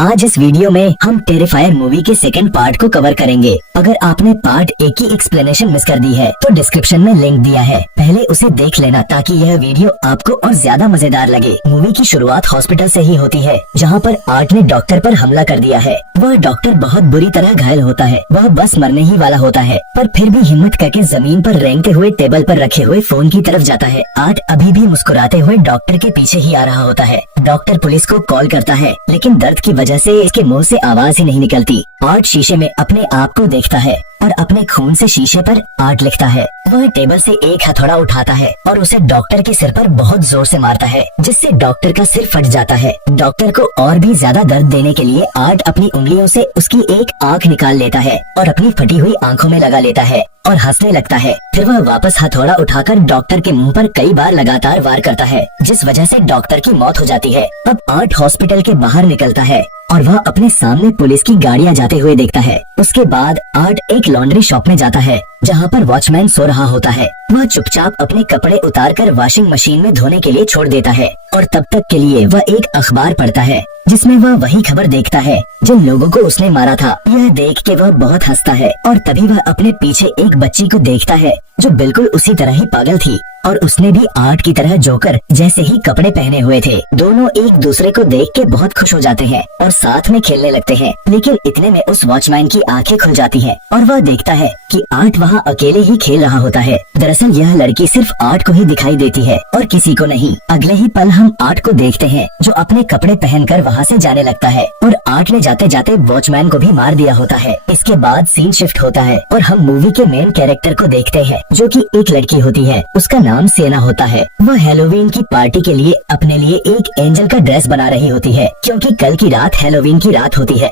आज इस वीडियो में हम टेरिफायर मूवी के सेकंड पार्ट को कवर करेंगे। अगर आपने पार्ट 1 की एक्सप्लेनेशन मिस कर दी है तो डिस्क्रिप्शन में लिंक दिया है, पहले उसे देख लेना ताकि यह वीडियो आपको और ज्यादा मजेदार लगे। मूवी की शुरुआत हॉस्पिटल से ही होती है जहाँ पर आर्ट ने डॉक्टर पर हमला कर दिया है। वह डॉक्टर बहुत बुरी तरह घायल होता है, वह बस मरने ही वाला होता है, पर फिर भी हिम्मत करके जमीन पर रेंगते हुए टेबल पर रखे हुए फोन की तरफ जाता है। आर्ट अभी भी मुस्कुराते हुए डॉक्टर के पीछे ही आ रहा होता है। डॉक्टर पुलिस को कॉल करता है लेकिन दर्द की वजह से इसके मुंह से आवाज ही नहीं निकलती। आर्ट शीशे में अपने आप को देखता है और अपने खून से शीशे पर आर्ट लिखता है। वह टेबल से एक हथौड़ा उठाता है और उसे डॉक्टर के सिर पर बहुत जोर से मारता है जिससे डॉक्टर का सिर फट जाता है। डॉक्टर को और भी ज्यादा दर्द देने के लिए आर्ट अपनी उंगलियों से उसकी एक आंख निकाल लेता है और अपनी फटी हुई आंखों में लगा लेता है और हंसने लगता है। फिर वह वापस हथौड़ा उठाकर डॉक्टर के मुंह पर कई बार लगातार वार करता है जिस वजह से डॉक्टर की मौत हो जाती है। अब आर्ट हॉस्पिटल के बाहर निकलता है और वह अपने सामने पुलिस की गाड़ियां जाते हुए देखता है। उसके बाद आर्ट एक लॉन्ड्री शॉप में जाता है जहाँ पर वॉचमैन सो रहा होता है। वह चुपचाप अपने कपड़े उतारकर वॉशिंग मशीन में धोने के लिए छोड़ देता है और तब तक के लिए वह एक अखबार पढ़ता है जिसमें वह वही खबर देखता है जिन लोगों को उसने मारा था। यह देख के वह बहुत हंसता है और तभी वह अपने पीछे एक बच्ची को देखता है जो बिल्कुल उसी तरह ही पागल थी और उसने भी आर्ट की तरह जोकर जैसे ही कपड़े पहने हुए थे। दोनों एक दूसरे को देख के बहुत खुश हो जाते हैं और साथ में खेलने लगते हैं। लेकिन इतने में उस वॉचमैन की आंखें खुल जाती हैं और वह देखता है कि आर्ट वहाँ अकेले ही खेल रहा होता है। दरअसल यह लड़की सिर्फ आर्ट को ही दिखाई देती है और किसी को नहीं। अगले ही पल हम आर्ट को देखते हैं जो अपने कपड़े पहनकर वहाँ से जाने लगता है और आर्ट ने जाते जाते वॉचमैन को भी मार दिया होता है। इसके बाद सीन शिफ्ट होता है और हम मूवी के मेन कैरेक्टर को देखते हैं जो कि एक लड़की होती है। उसका नाम सिएना होता है। वह हैलोवीन की पार्टी के लिए अपने लिए एक एंजल का ड्रेस बना रही होती है क्योंकि कल की रात हैलोवीन की रात होती है।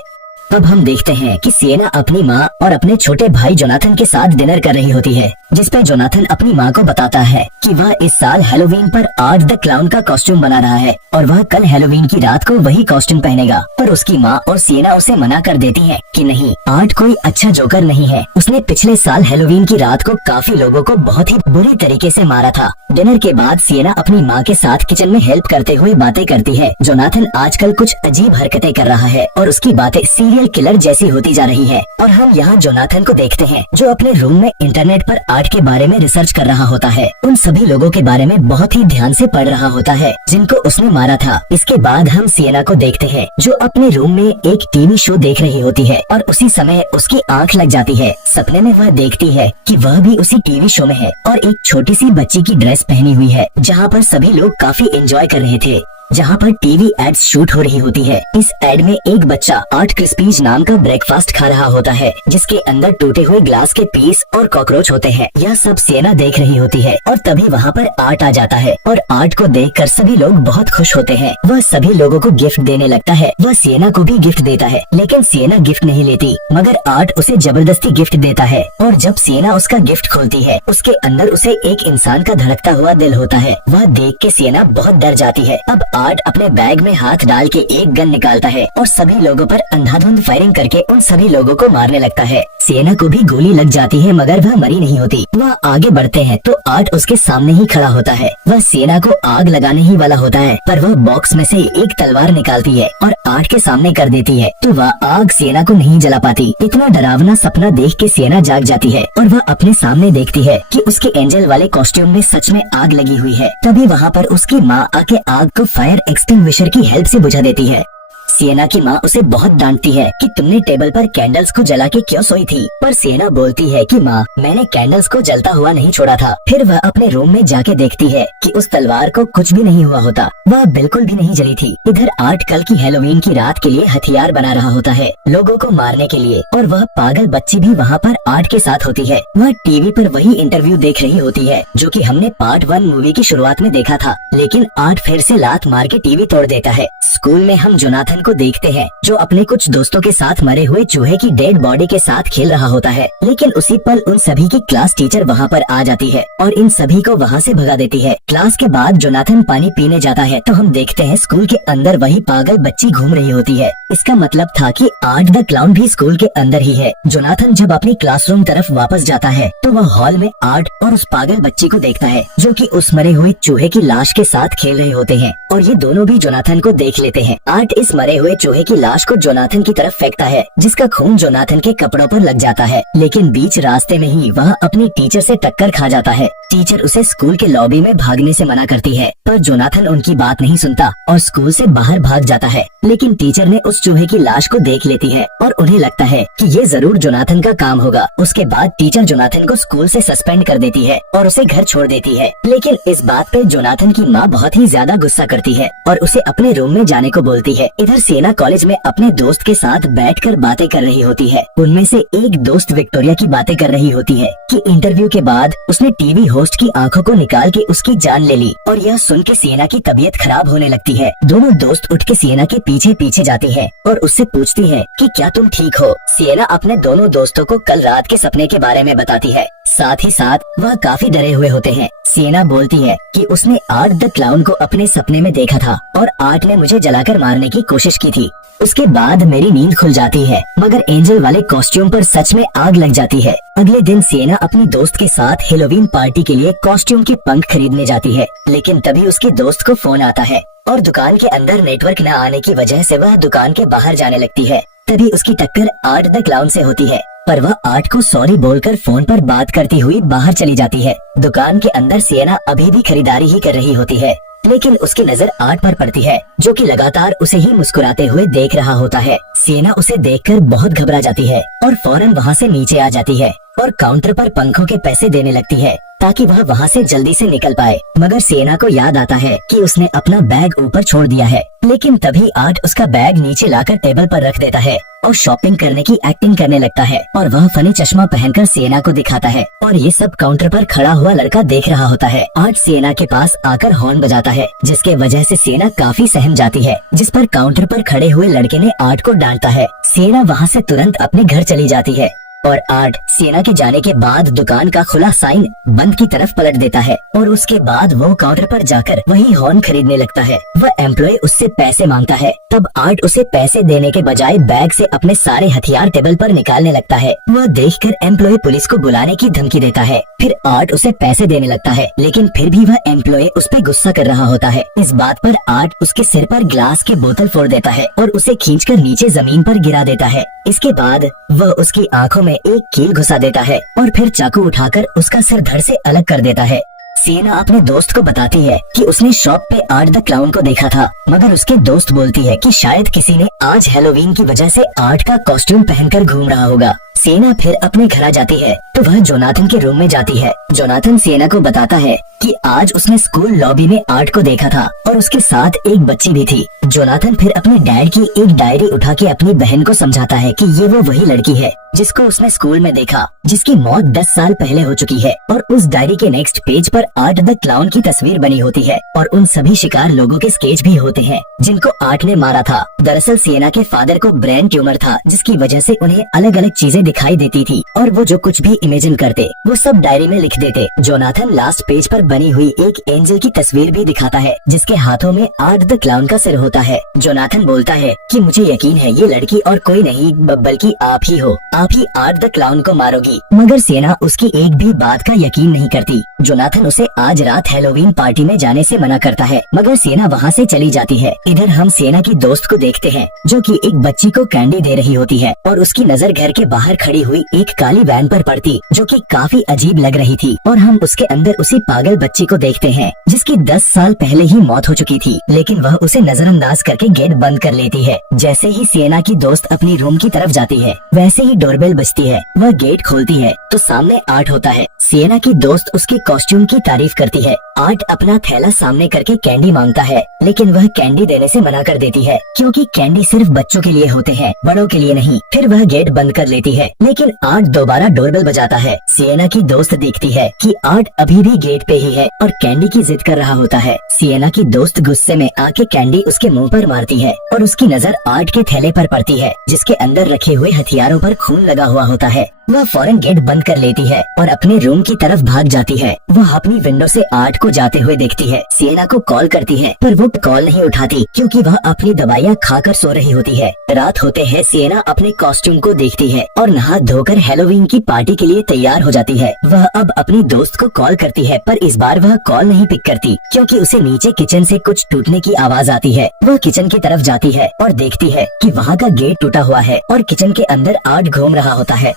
अब हम देखते हैं कि सिएना अपनी माँ और अपने छोटे भाई जोनाथन के साथ डिनर कर रही होती है जिसपे जोनाथन अपनी माँ को बताता है कि वह इस साल हैलोवीन पर आर्ट द क्लाउन का कॉस्ट्यूम बना रहा है और वह कल हैलोवीन की रात को वही कॉस्ट्यूम पहनेगा। पर उसकी माँ और सिएना उसे मना कर देती है कि नहीं, आर्ट कोई अच्छा जोकर नहीं है। उसने पिछले साल हैलोवीन की रात को काफी लोगों को बहुत ही बुरी तरीके से मारा था। डिनर के बाद सिएना अपनी माँ के साथ किचन में हेल्प करते हुए बातें करती है। जोनाथन आजकल कुछ अजीब हरकतें कर रहा है और उसकी बातें सीरियल किलर जैसी होती जा रही है। और हम यहाँ जोनाथन को देखते हैं जो अपने रूम में इंटरनेट पर आर्ट के बारे में रिसर्च कर रहा होता है। उन सभी लोगों के बारे में बहुत ही ध्यान से पढ़ रहा होता है जिनको उसने मारा था। इसके बाद हम सिएना को देखते हैं जो अपने रूम में एक टीवी शो देख रही होती है और उसी समय उसकी आंख लग जाती है। सपने में वह देखती है कि वह भी उसी टीवी शो में है और एक छोटी सी बच्ची की ड्रेस पहनी हुई है जहाँ पर सभी लोग काफी एंजॉय कर रहे थे। जहाँ पर टीवी एड्स शूट हो रही होती है। इस एड में एक बच्चा आर्ट क्रिस्पीज नाम का ब्रेकफास्ट खा रहा होता है जिसके अंदर टूटे हुए ग्लास के पीस और कॉकरोच होते हैं। यह सब सिएना देख रही होती है और तभी वहाँ पर आर्ट आ जाता है और आर्ट को देखकर सभी लोग बहुत खुश होते हैं। वह सभी लोगों को गिफ्ट देने लगता है। वह सिएना को भी गिफ्ट देता है लेकिन सिएना गिफ्ट नहीं लेती मगर आर्ट उसे जबरदस्ती गिफ्ट देता है। और जब सिएना उसका गिफ्ट खोलती है उसके अंदर उसे एक इंसान का धड़कता हुआ दिल होता है। वह देख के सिएना बहुत डर जाती है। अब आर्ट अपने बैग में हाथ डाल के एक गन निकालता है और सभी लोगों पर अंधाधुंध फायरिंग करके उन सभी लोगों को मारने लगता है। सिएना को भी गोली लग जाती है मगर वह मरी नहीं होती। वह आगे बढ़ते हैं तो आर्ट उसके सामने ही खड़ा होता है। वह सिएना को आग लगाने ही वाला होता है पर वह बॉक्स में से एक तलवार निकालती है और आर्ट के सामने कर देती है तो वह आग सिएना को नहीं जला पाती। इतना डरावना सपना देख के सिएना जाग जाती है और वह अपने सामने देखती है कि उसके एंजल वाले कॉस्ट्यूम में सच में आग लगी हुई है। तभी वहाँ पर उसकी माँ आके आग को फायर एक्सटिंग्विशर की हेल्प से बुझा देती है। सिएना की माँ उसे बहुत डांटती है कि तुमने टेबल पर कैंडल्स को जला के क्यों सोई थी। पर सिएना बोलती है कि माँ, मैंने कैंडल्स को जलता हुआ नहीं छोड़ा था। फिर वह अपने रूम में जाके देखती है कि उस तलवार को कुछ भी नहीं हुआ होता, वह बिल्कुल भी नहीं जली थी। इधर आर्ट कल की हैलोवीन की रात के लिए हथियार बना रहा होता है लोगों को मारने के लिए और वह पागल बच्ची भी वहाँ पर आर्ट के साथ होती है। वह टीवी पर वही इंटरव्यू देख रही होती है जो कि हमने पार्ट 1 मूवी की शुरुआत में देखा था। लेकिन आर्ट फिर से लात मार के टीवी तोड़ देता है। स्कूल में हम जोनाथन को देखते हैं जो अपने कुछ दोस्तों के साथ मरे हुए चूहे की डेड बॉडी के साथ खेल रहा होता है। लेकिन उसी पल उन सभी की क्लास टीचर वहाँ पर आ जाती है और इन सभी को वहाँ से भगा देती है। क्लास के बाद जोनाथन पानी पीने जाता है तो हम देखते हैं स्कूल के अंदर वही पागल बच्ची घूम रही होती है। इसका मतलब था कि आर्ट द क्लाउन भी स्कूल के अंदर ही है। जोनाथन जब अपनी क्लासरूम तरफ वापस जाता है तो वह हॉल में आर्ट और उस पागल बच्ची को देखता है जो कि उस मरे हुए चूहे की लाश के साथ खेल रहे होते हैं। और ये दोनों भी जोनाथन को देख लेते हैं। आर्ट इस मरे हुए चूहे की लाश को जोनाथन की तरफ फेंकता है, जिसका खून जोनाथन के कपड़ों पर लग जाता है। लेकिन बीच रास्ते में ही वह अपनी टीचर से टक्कर खा जाता है। टीचर उसे स्कूल के लॉबी में भागने से मना करती है, पर जोनाथन उनकी बात नहीं सुनता और स्कूल से बाहर भाग जाता है। लेकिन टीचर ने उस चूहे की लाश को देख लेती है और उन्हें लगता है कि ये जरूर जोनाथन का काम होगा। उसके बाद टीचर जोनाथन को स्कूल से सस्पेंड कर देती है और उसे घर छोड़ देती है। लेकिन इस बात पे जोनाथन की माँ बहुत ही ज्यादा गुस्सा करती है और उसे अपने रूम में जाने को बोलती है। इधर सिएना कॉलेज में अपने दोस्त के साथ बैठकर बातें कर रही होती है। उनमें से एक दोस्त विक्टोरिया की बातें कर रही होती है कि इंटरव्यू के बाद उसने टीवी होस्ट की आंखों को निकाल के उसकी जान ले ली, और यह सुन के सिएना की तबीयत खराब होने लगती है। दोनों दोस्त उठ के सिएना के पीछे पीछे जाती है और उससे पूछती है कि क्या तुम ठीक हो। सिएना अपने दोनों दोस्तों को कल रात के सपने के बारे में बताती है। साथ ही साथ वह काफी डरे हुए होते हैं। सिएना बोलती है कि उसने आर्ट द क्लाउन को अपने सपने में देखा था और आर्ट ने मुझे जलाकर मारने की कोशिश की थी। उसके बाद मेरी नींद खुल जाती है, मगर एंजल वाले कॉस्ट्यूम पर सच में आग लग जाती है। अगले दिन सिएना अपनी दोस्त के साथ हेलोवीन पार्टी के लिए कॉस्ट्यूम के पंख खरीदने जाती है। लेकिन तभी उसके दोस्त को फोन आता है और दुकान के अंदर नेटवर्क न आने की वजह से वह दुकान के बाहर जाने लगती है। तभी उसकी टक्कर आर्ट द क्लाउन से होती है, पर वह आर्ट को सॉरी बोलकर फोन पर बात करती हुई बाहर चली जाती है। दुकान के अंदर सिएना अभी भी खरीदारी ही कर रही होती है, लेकिन उसकी नजर आर्ट पर पड़ती है, जो कि लगातार उसे ही मुस्कुराते हुए देख रहा होता है। सिएना उसे देखकर बहुत घबरा जाती है और फौरन वहाँ से नीचे आ जाती है और काउंटर पर पंखों के पैसे देने लगती है ताकि वह वहाँ से जल्दी से निकल पाए। मगर सिएना को याद आता है कि उसने अपना बैग ऊपर छोड़ दिया है। लेकिन तभी आर्ट उसका बैग नीचे लाकर टेबल पर रख देता है और शॉपिंग करने की एक्टिंग करने लगता है, और वह फनी चश्मा पहनकर सिएना को दिखाता है और ये सब काउंटर पर खड़ा हुआ लड़का देख रहा होता है। आर्ट सिएना के पास आकर हॉर्न बजाता है, जिसके वजह से सिएना काफी सहम जाती है, जिस पर काउंटर पर खड़े हुए लड़के ने आर्ट को डांटता है। सिएना वहाँ से तुरंत अपने घर चली जाती है और आर्ट सिएना के जाने के बाद दुकान का खुला साइन बंद की तरफ पलट देता है और उसके बाद वो काउंटर पर जाकर वही हॉर्न खरीदने लगता है। वह एम्प्लॉय उससे पैसे मांगता है, तब आर्ट उसे पैसे देने के बजाय बैग से अपने सारे हथियार टेबल पर निकालने लगता है। वह देखकर एम्प्लॉय पुलिस को बुलाने की धमकी देता है। फिर आर्ट उसे पैसे देने लगता है, लेकिन फिर भी वह एम्प्लॉय उस पर गुस्सा कर रहा होता है। इस बात पर आर्ट उसके सिर पर ग्लास की बोतल फोड़ देता है और उसे खींचकर नीचे जमीन पर गिरा देता है। इसके बाद वह उसकी आंखों में एक कील घुसा देता है और फिर चाकू उठाकर उसका सिर धड़ से अलग कर देता है। सिएना अपने दोस्त को बताती है कि उसने शॉप पे आर्ट द क्लाउन को देखा था, मगर उसके दोस्त बोलती है कि शायद किसी ने आज हैलोवीन की वजह से आर्ट का कॉस्ट्यूम पहनकर घूम रहा होगा। सिएना फिर अपने घर आ जाती है तो वह जोनाथन के रूम में जाती है। जोनाथन सिएना को बताता है कि आज उसने स्कूल लॉबी में आर्ट को देखा था और उसके साथ एक बच्ची भी थी। जोनाथन फिर अपने डैड की एक डायरी उठा के अपनी बहन को समझाता है कि ये वो वही लड़की है जिसको उसने स्कूल में देखा, जिसकी मौत 10 साल पहले हो चुकी है। और उस डायरी के नेक्स्ट पेज पर आर्ट द क्लाउन की तस्वीर बनी होती है और उन सभी शिकार लोगों के स्केच भी होते हैं जिनको आर्ट ने मारा था। दरअसल सिएना के फादर को ब्रेन ट्यूमर था, जिसकी वजह से उन्हें अलग अलग चीजें दिखाई देती थी और वो जो कुछ भी इमेजिन करते वो सब डायरी में लिख देते। जोनाथन लास्ट पेज पर बनी हुई एक एंजल की तस्वीर भी दिखाता है, जिसके हाथों में आर्ट द क्लाउन का सिर होता है। जोनाथन बोलता है कि मुझे यकीन है ये लड़की और कोई नहीं बल्कि आप ही हो, आप ही आर्ट द क्लाउन को मारोगी। मगर सिएना उसकी एक भी बात का यकीन नहीं करती। जोनाथन उसे आज रात हैलोवीन पार्टी में जाने से मना करता है, मगर सिएना वहाँ से चली जाती है। इधर हम सिएना की दोस्त को देखते हैं जो कि एक बच्ची को कैंडी दे रही होती है और उसकी नजर घर के बाहर खड़ी हुई एक काली वैन पर पड़ती, जो कि काफी अजीब लग रही थी। और हम उसके अंदर उसी पागल बच्ची को देखते हैं जिसकी 10 साल पहले ही मौत हो चुकी थी, लेकिन वह उसे नजरअंदाज करके गेट बंद कर लेती है। जैसे ही सिएना की दोस्त अपनी रूम की तरफ जाती है, वैसे ही डोरबेल बजती है। वह गेट खोलती है तो सामने आर्ट होता है। सिएना की दोस्त उसके कॉस्ट्यूम की तारीफ करती है। आर्ट अपना थैला सामने करके कैंडी मांगता है, लेकिन वह कैंडी देने से मना कर देती है क्योंकि कैंडी सिर्फ बच्चों के लिए होते हैं, बड़ों के लिए नहीं। फिर वह गेट बंद कर लेती है, लेकिन आर्ट दोबारा डोरबेल बजाता है। सिएना की दोस्त देखती है कि आर्ट अभी भी गेट पे ही है और कैंडी की जिद कर रहा होता है। सिएना की दोस्त गुस्से में आके कैंडी उसके मुंह पर मारती है और उसकी नजर आर्ट के थैले पर पड़ती है, जिसके अंदर रखे हुए हथियारों पर खून लगा हुआ होता है। वह फौरन गेट बंद कर लेती है और अपने रूम की तरफ भाग जाती है। वह अपनी विंडो से आर्ट को जाते हुए देखती है। सिएना को कॉल करती है पर वो कॉल नहीं उठाती क्योंकि वह अपनी दवाइयाँ खाकर सो रही होती है। रात होते है सिएना अपने कॉस्ट्यूम को देखती है और नहा धोकर हैलोवीन की पार्टी के लिए तैयार हो जाती है। वह अब अपनी दोस्त को कॉल करती है पर इस बार वह कॉल नहीं पिक करती क्योंकि उसे नीचे किचन से कुछ टूटने की आवाज आती है। वह किचन की तरफ जाती है और देखती है कि वहाँ का गेट टूटा हुआ है और किचन के अंदर आर्ट घूम रहा होता है।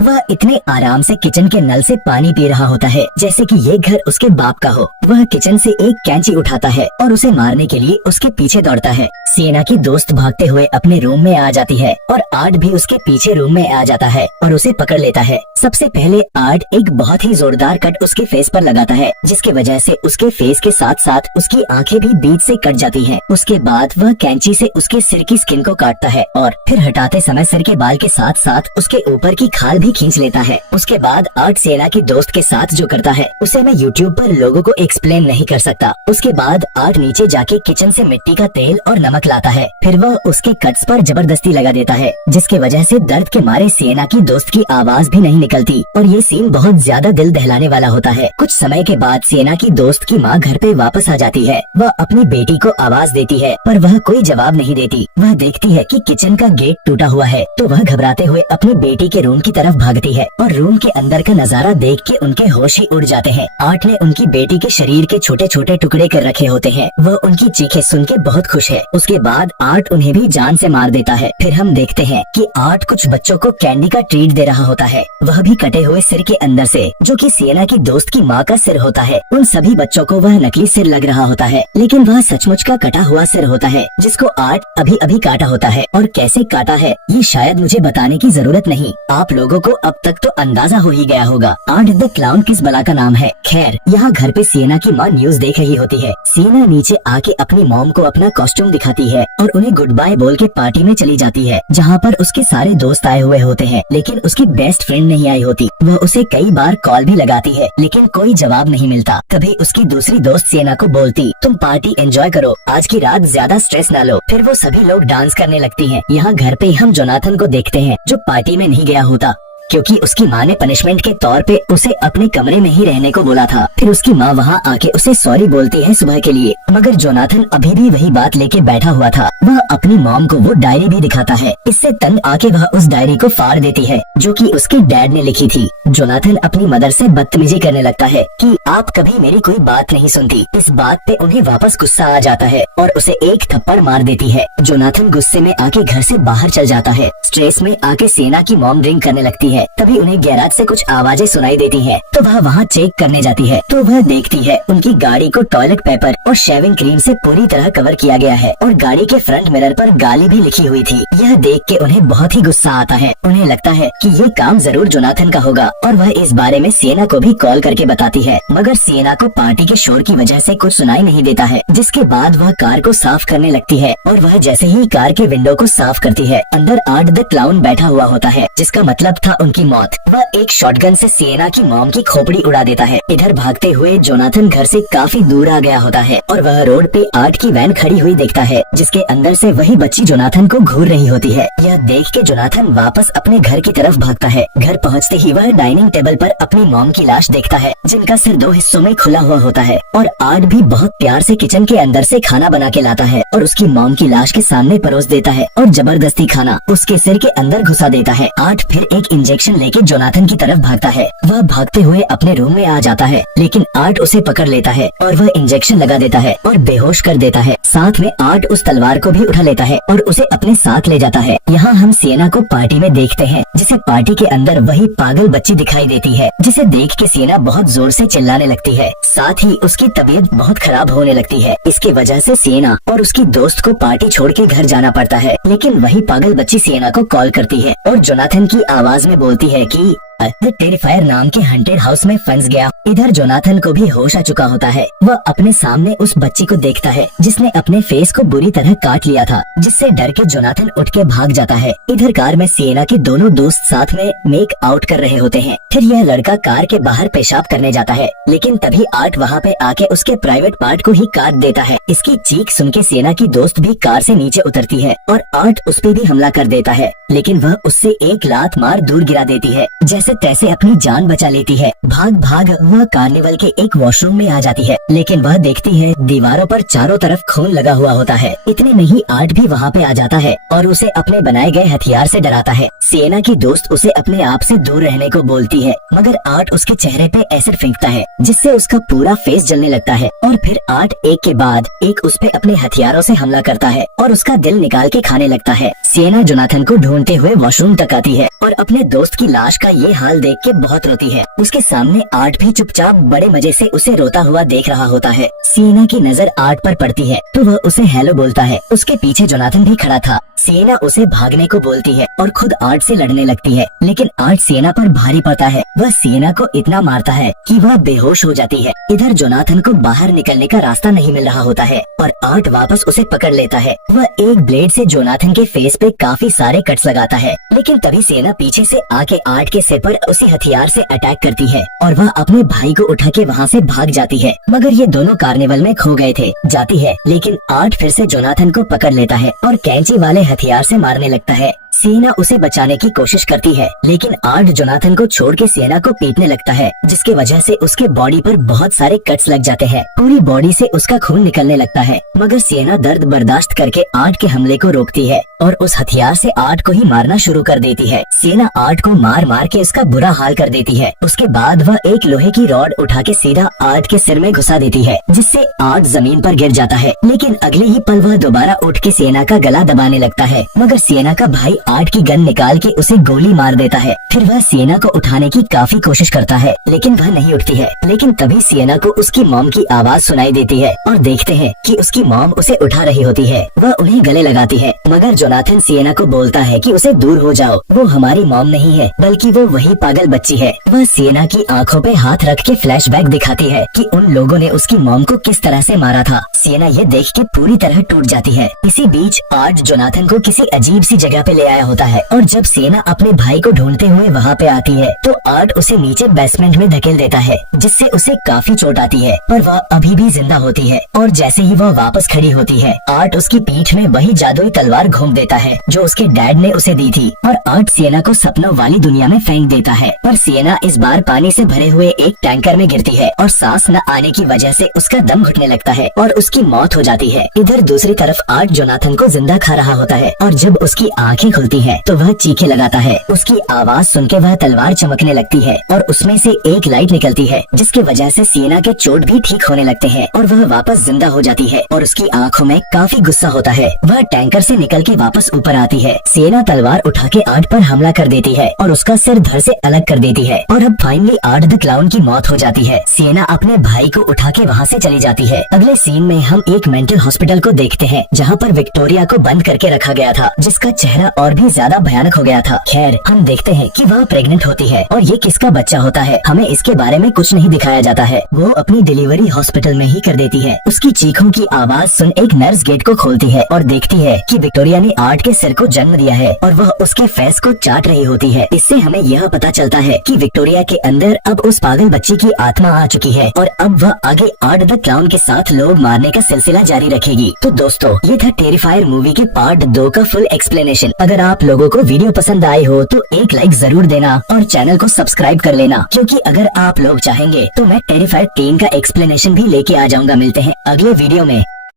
वह इतने आराम से किचन के नल से पानी पी रहा होता है जैसे कि ये घर उसके बाप का हो। वह किचन से एक कैंची उठाता है और उसे मारने के लिए उसके पीछे दौड़ता है। सिएना की दोस्त भागते हुए अपने रूम में आ जाती है और आर्ट भी उसके पीछे रूम में आ जाता है और उसे पकड़ लेता है। सबसे पहले आर्ट एक बहुत ही जोरदार कट उसके फेस पर लगाता है जिसकी वजह से उसके फेस के साथ साथ उसकी आंखें भी बीच से कट जाती हैं। उसके बाद वह कैंची से उसके सिर की स्किन को काटता है और फिर हटाते समय सिर के बाल के साथ साथ उसके ऊपर की खाल भी खींच लेता है। उसके बाद आर्ट सिएना की दोस्त के साथ जो करता है उसे मैं यूट्यूब पर लोगों को एक्सप्लेन नहीं कर सकता। उसके बाद आर्ट नीचे जाके किचन से मिट्टी का तेल और नमक लाता है। फिर वह उसके कट्स पर जबरदस्ती लगा देता है जिसके वजह से दर्द के मारे सिएना की दोस्त की आवाज भी नहीं निकलती और ये सीन बहुत ज्यादा दिल दहलाने वाला होता है। कुछ समय के बाद सिएना की दोस्त की माँ घर पे वापस आ जाती है। वह अपनी बेटी को आवाज देती है पर वह कोई जवाब नहीं देती। वह देखती है कि किचन का गेट टूटा हुआ है तो वह घबराते हुए अपनी बेटी के रूम की तरफ भागती है और रूम के अंदर का नजारा देख के उनके होश ही उड़ जाते हैं। आर्ट ने उनकी बेटी के शरीर के छोटे छोटे टुकड़े कर रखे होते हैं। वह उनकी चीखें सुन के बहुत खुश है। उसके बाद आर्ट उन्हें भी जान से मार देता है। फिर हम देखते हैं कि आर्ट कुछ बच्चों को कैंडी का ट्रीट दे रहा होता है, वह भी कटे हुए सिर के अंदर से, जो कि सिएना की दोस्त की माँ का सिर होता है। उन सभी बच्चों को वह नकली सिर लग रहा होता है लेकिन वह सचमुच का कटा हुआ सिर होता है जिसको आर्ट अभी अभी काटा होता है। और कैसे काटा है ये शायद मुझे बताने की जरूरत नहीं, आप लोगों को अब तक तो अंदाजा हो ही गया होगा आर्ट द क्लाउन किस बला का नाम है। खैर यहाँ घर पे सिएना की माँ न्यूज देख रही होती है। सिएना नीचे आके अपनी मॉम को अपना कॉस्ट्यूम दिखाती है और उन्हें गुड बाय बोल के पार्टी में चली जाती है जहाँ पर उसके सारे दोस्त आए हुए होते हैं लेकिन उसकी बेस्ट फ्रेंड नहीं आई होती। वह उसे कई बार कॉल भी लगाती है लेकिन कोई जवाब नहीं मिलता। तभी उसकी दूसरी दोस्त सिएना को बोलती, तुम पार्टी एंजॉय करो, आज की रात ज्यादा स्ट्रेस ना लो। फिर वो सभी लोग डांस करने लगती हैं। यहाँ घर पे हम जोनाथन को देखते हैं जो पार्टी में नहीं गया होता क्योंकि उसकी माँ ने पनिशमेंट के तौर पे उसे अपने कमरे में ही रहने को बोला था। फिर उसकी माँ वहाँ आके उसे सॉरी बोलती है सुबह के लिए, मगर जोनाथन अभी भी वही बात लेके बैठा हुआ था। वह अपनी मॉम को वो डायरी भी दिखाता है। इससे तंग आके वह उस डायरी को फाड़ देती है जो कि उसके डैड ने लिखी थी। जोनाथन अपनी मदर से बदतमीजी करने लगता है कि आप कभी मेरी कोई बात नहीं सुनती। इस बात पे उन्हें वापस गुस्सा आ जाता है और उसे एक थप्पड़ मार देती है। जोनाथन गुस्से में आके घर से बाहर चल जाता है। स्ट्रेस में आके सिएना की मॉम ड्रिंक करने लगती है। तभी उन्हें गैराज से कुछ आवाजें सुनाई देती हैं, तो वह वहाँ चेक करने जाती है तो वह देखती है उनकी गाड़ी को टॉयलेट पेपर और शेविंग क्रीम से पूरी तरह कवर किया गया है और गाड़ी के फ्रंट मिरर पर गाली भी लिखी हुई थी। यह देख के उन्हें बहुत ही गुस्सा आता है। उन्हें लगता है कि ये काम जरूर जोनाथन का होगा और वह इस बारे में सिएना को भी कॉल करके बताती है, मगर सिएना को पार्टी के शोर की वजह से कुछ सुनाई नहीं देता है। जिसके बाद वह कार को साफ करने लगती है और वह जैसे ही कार के विंडो को साफ करती है अंदर आर्ट द क्लाउन बैठा हुआ होता है जिसका मतलब था उनकी मौत। वह एक शॉटगन से सिएना की मॉम की खोपड़ी उड़ा देता है। इधर भागते हुए जोनाथन घर से काफी दूर आ गया होता है और वह रोड पे आर्ट की वैन खड़ी हुई देखता है जिसके अंदर से वही बच्ची जोनाथन को घूर रही होती है। यह देख के जोनाथन वापस अपने घर की तरफ भागता है। घर पहुँचते ही वह डाइनिंग टेबल पर अपनी मॉम की लाश देखता है जिनका सिर 2 हिस्सों में खुला हुआ होता है और आर्ट भी बहुत प्यार से किचन के अंदर से खाना बना के लाता है और उसकी मॉम की लाश के सामने परोस देता है और जबरदस्ती खाना उसके सिर के अंदर घुसा देता है। आर्ट फिर एक इंजेक्शन लेके जोनाथन की तरफ भागता है। वह भागते हुए अपने रूम में आ जाता है लेकिन आर्ट उसे पकड़ लेता है और वह इंजेक्शन लगा देता है और बेहोश कर देता है। साथ में आर्ट उस तलवार को भी उठा लेता है और उसे अपने साथ ले जाता है। यहाँ हम सिएना को पार्टी में देखते हैं जिसे पार्टी के अंदर वही पागल बच्ची दिखाई देती है जिसे देख के सिएना बहुत जोर से चिल्लाने लगती है। साथ ही उसकी तबीयत बहुत खराब होने लगती है। इसकी वजह से सिएना और उसकी दोस्त को पार्टी छोड़ के घर जाना पड़ता है। लेकिन वही पागल बच्ची सिएना को कॉल करती है और जोनाथन की आवाज में बोलती है कि टेरिफायर नाम के हंटेड हाउस में फंस गया। इधर जोनाथन को भी होश आ चुका होता है। वह अपने सामने उस बच्ची को देखता है जिसने अपने फेस को बुरी तरह काट लिया था, जिससे डर के जोनाथन उठ के भाग जाता है। इधर कार में सिएना के दोनों दोस्त साथ में मेक आउट कर रहे होते हैं। फिर यह लड़का कार के बाहर पेशाब करने जाता है, लेकिन तभी आर्ट वहाँ पे आके उसके प्राइवेट पार्ट को ही काट देता है। इसकी चीख सुन के सिएना की दोस्त भी कार से नीचे उतरती है और आर्ट उस पे भी हमला कर देता है, लेकिन वह उससे एक लात मार दूर गिरा देती है। जैसे तैसे अपनी जान बचा लेती है। भाग भाग वह कार्निवल के एक वॉशरूम में आ जाती है, लेकिन वह देखती है दीवारों पर चारों तरफ खून लगा हुआ होता है। इतने में ही आर्ट भी वहाँ पे आ जाता है और उसे अपने बनाए गए हथियार से डराता है। सिएना की दोस्त उसे अपने आप से दूर रहने को बोलती है, मगर आर्ट उसके चेहरे पे एसिड फेंकता है, जिससे उसका पूरा फेस जलने लगता है। और फिर आर्ट एक के बाद एक उस पे अपने हथियारों से हमला करता है और उसका दिल निकाल के खाने लगता है। सिएना जोनाथन को ढूंढते हुए वॉशरूम तक आती है और अपने दोस्त की लाश का ये हाल देख के बहुत रोती है। उसके सामने आर्ट भी चुपचाप बड़े मजे से उसे रोता हुआ देख रहा होता है। सिएना की नजर आर्ट पर पड़ती है तो वह उसे हेलो बोलता है। उसके पीछे जोनाथन भी खड़ा था। सिएना उसे भागने को बोलती है और खुद आर्ट से लड़ने लगती है, लेकिन आर्ट सिएना पर भारी पड़ता है। वह सिएना को इतना मारता है कि वह बेहोश हो जाती है। इधर जोनाथन को बाहर निकलने का रास्ता नहीं मिल रहा होता है और आर्ट वापस उसे पकड़ लेता है। वह एक ब्लेड से जोनाथन के फेस पे काफी सारे कट्स लगाता है, लेकिन तभी सिएना पीछे से आके आर्ट के सिर पर उसी हथियार से अटैक करती है और वह अपने भाई को उठा के वहाँ से भाग जाती है। मगर ये दोनों कार्निवल में खो गए थे। जाती है, लेकिन आर्ट फिर से जोनाथन को पकड़ लेता है और कैंची वाले हथियार से मारने लगता है। सिएना उसे बचाने की कोशिश करती है, लेकिन आर्ट जोनाथन को छोड़ के सिएना को पीटने लगता है, जिसकी वजह से उसके बॉडी पर बहुत सारे कट्स लग जाते हैं। पूरी बॉडी से उसका खून निकलने लगता है, मगर सिएना दर्द बर्दाश्त करके आर्ट के हमले को रोकती है और उस हथियार से आर्ट को ही मारना शुरू कर देती है। सिएना आर्ट को मार मार के उसका बुरा हाल कर देती है। उसके बाद वह एक लोहे की रॉड उठा के सीधा आर्ट के सिर में घुसा देती है, जिससे आर्ट जमीन पर गिर जाता है। लेकिन अगले ही पल वह दोबारा उठ के सिएना का गला दबाने लगता है, मगर सिएना का भाई आर्ट की गन निकाल के उसे गोली मार देता है। फिर वह सिएना को उठाने की काफी कोशिश करता है, लेकिन वह नहीं उठती है। लेकिन तभी सिएना को उसकी मॉम की आवाज सुनाई देती है और देखते हैं कि उसकी मॉम उसे उठा रही होती है। वह उन्हें गले लगाती है, मगर जोनाथन सिएना को बोलता है कि उसे दूर हो जाओ, वो हमारी मॉम नहीं है, बल्कि वो वही पागल बच्ची है। वह सिएना की आंखों पे हाथ रख के फ्लैशबैक दिखाती है कि उन लोगों ने उसकी मॉम को किस तरह से मारा था। सिएना ये देख के पूरी तरह टूट जाती है। इसी बीच आर्ट जोनाथन को किसी अजीब सी जगह पे ले आया होता है और जब सिएना अपने भाई को ढूंढते हुए वहाँ पे आती है तो आर्ट उसे नीचे बेसमेंट में धकेल देता है, जिससे उसे काफी चोट आती है, पर वह अभी भी जिंदा होती है। और जैसे ही वह वापस खड़ी होती है, आर्ट उसकी पीठ में वही जादुई तलवार घोंप देता है जो उसके डैड ने उसे दी थी और आर्ट सिएना को सपनों वाली दुनिया में फेंक देता है। पर सिएना इस बार पानी से भरे हुए एक टैंकर में गिरती है और सांस न आने की वजह से उसका दम घुटने लगता है और उसकी मौत हो जाती है। इधर दूसरी तरफ आर्ट जोनाथन को जिंदा खा रहा होता है और जब उसकी आंखें खुलती हैं तो वह चीखे लगाता है। उसकी आवाज सुन के वह तलवार चमकने लगती है और उसमें से एक लाइट निकलती है, जिसकी वजह से सिएना के चोट भी ठीक होने लगते हैं और वह वापस जिंदा हो जाती है और उसकी आंखों में काफी गुस्सा होता है। वह टैंकर से निकल के वापस ऊपर आती है। सिएना तलवार उठा के आर्ट पर हमला कर देती है और उसका सिर धड़ से अलग कर देती है और अब फाइनली आर्ट द क्लाउन की मौत हो जाती है। सिएना अपने भाई को उठा के वहाँ से चली जाती है। अगले सीन में हम एक मेंटल हॉस्पिटल को देखते हैं, जहाँ पर विक्टोरिया को बंद करके रखा गया था, जिसका चेहरा और भी ज्यादा भयानक हो गया था। खैर, हम देखते हैं कि वह प्रेग्नेंट होती है और ये किसका बच्चा होता है हमें इसके बारे में कुछ नहीं दिखाया जाता है। वो अपनी डिलीवरी हॉस्पिटल में ही कर देती है। उसकी चीखों की आवाज सुन एक नर्स गेट को खोलती है और देखती है कि विक्टोरिया ने आर्ट के सिर को जन्म दिया है और वह उसके फेस को चाट रही होती है। इससे हमें यह पता चलता है कि विक्टोरिया के अंदर अब उस पागल बच्ची की आत्मा आ चुकी है और अब वह आगे आर्ट द क्लाउन के साथ लोग मारने का सिलसिला जारी रखेगी। तो दोस्तों, ये था टेरिफायर मूवी के पार्ट 2 का फुल एक्सप्लेनेशन। अगर आप लोगों को वीडियो पसंद आई हो तो एक लाइक जरूर देना और चैनल को सब्सक्राइब कर लेना, क्योंकि अगर आप लोग चाहेंगे तो मैं टेरिफायर 3 का एक्सप्लेनेशन भी लेके आ जाऊंगा। मिलते हैं अगले वीडियो में।